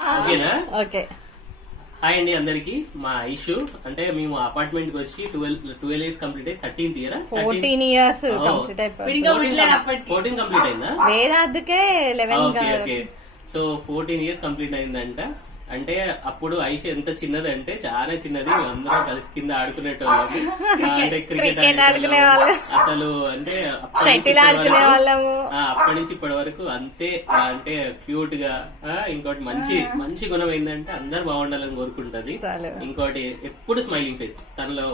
ఓకేనా? Okay. Hi అండి అందరికి. మా ఐషు అంటే మేము అపార్ట్మెంట్ కి వచ్చి 12 ఇయర్స్ కంప్లీట్ అయ్యి 13th ఇయర్ 14 years కంప్లీట్ అయిపోయింది. 14 కంప్లీట్ అయిందా? వేదాద్కే 11 okay okay. So 14 years complete అయిందంట. అంటే అప్పుడు ఐషు ఎంత చిన్నది అంటే చాలా చిన్నది. అందరం కలిసి కింద ఆడుకునేటోళ్ళం. అంటే క్రికెట్ ఆడుకునే వాళ్ళం. అసలు అంటే షటిల్ ఆడుకునే వాళ్ళము. అప్పటి నుంచి ఇప్పటి వరకు అంతే. అంటే క్యూట్ గా ఇంకోటి మంచి గుణం ఏంటంటే అందరు బాగుండాలని కోరుకుంటది. ఇంకోటి ఎప్పుడు స్మైలింగ్ ఫేస్ తనలో.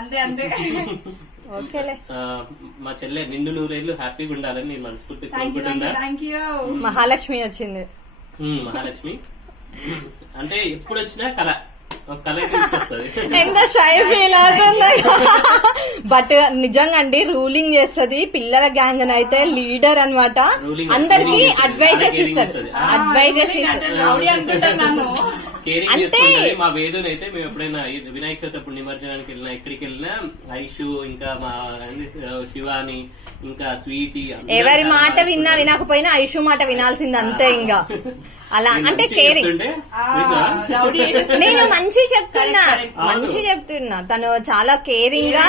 అంతే అంతే. మా చెల్లె నిండు నూరేళ్లు హ్యాపీగా ఉండాలని నేను మనస్ఫూర్తి కోరుకుంటున్నా. మహాలక్ష్మి వచ్చింది. మహాలక్ష్మి అంటే ఎప్పుడు వచ్చినా కళ తీసుకొస్తుంది. ఎంత షై ఫీల్ అవుతుంది. బట్ నిజంగా అండి రూలింగ్ చేస్తుంది. పిల్లల గ్యాంగ్ అయితే లీడర్ అన్నమాట. అందరికి అడ్వైజెస్ ఇస్తారు. కేరింగ్ చేసుకుంటది. మా వేదునైతే మేము ఎప్పుడైనా వినాయక చవితి అప్పుడు నిమజ్జనానికి వెళ్ళినా ఎక్కడికి వెళ్ళినా ఐషు ఇంకా మా శివాని ఇంకా స్వీటీ ఎవరి మాట వినకపోయినా ఐషు మాట వినాల్సింది అంతే. ఇంకా అలా అంటే కేరింగ్. నేను మంచి చెప్తున్నా తను చాలా కేరింగ్ గా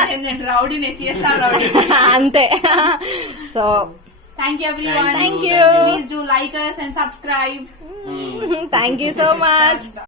అంతే. So thank you everyone. Thank you. Please do like us and subscribe. Thank you so much.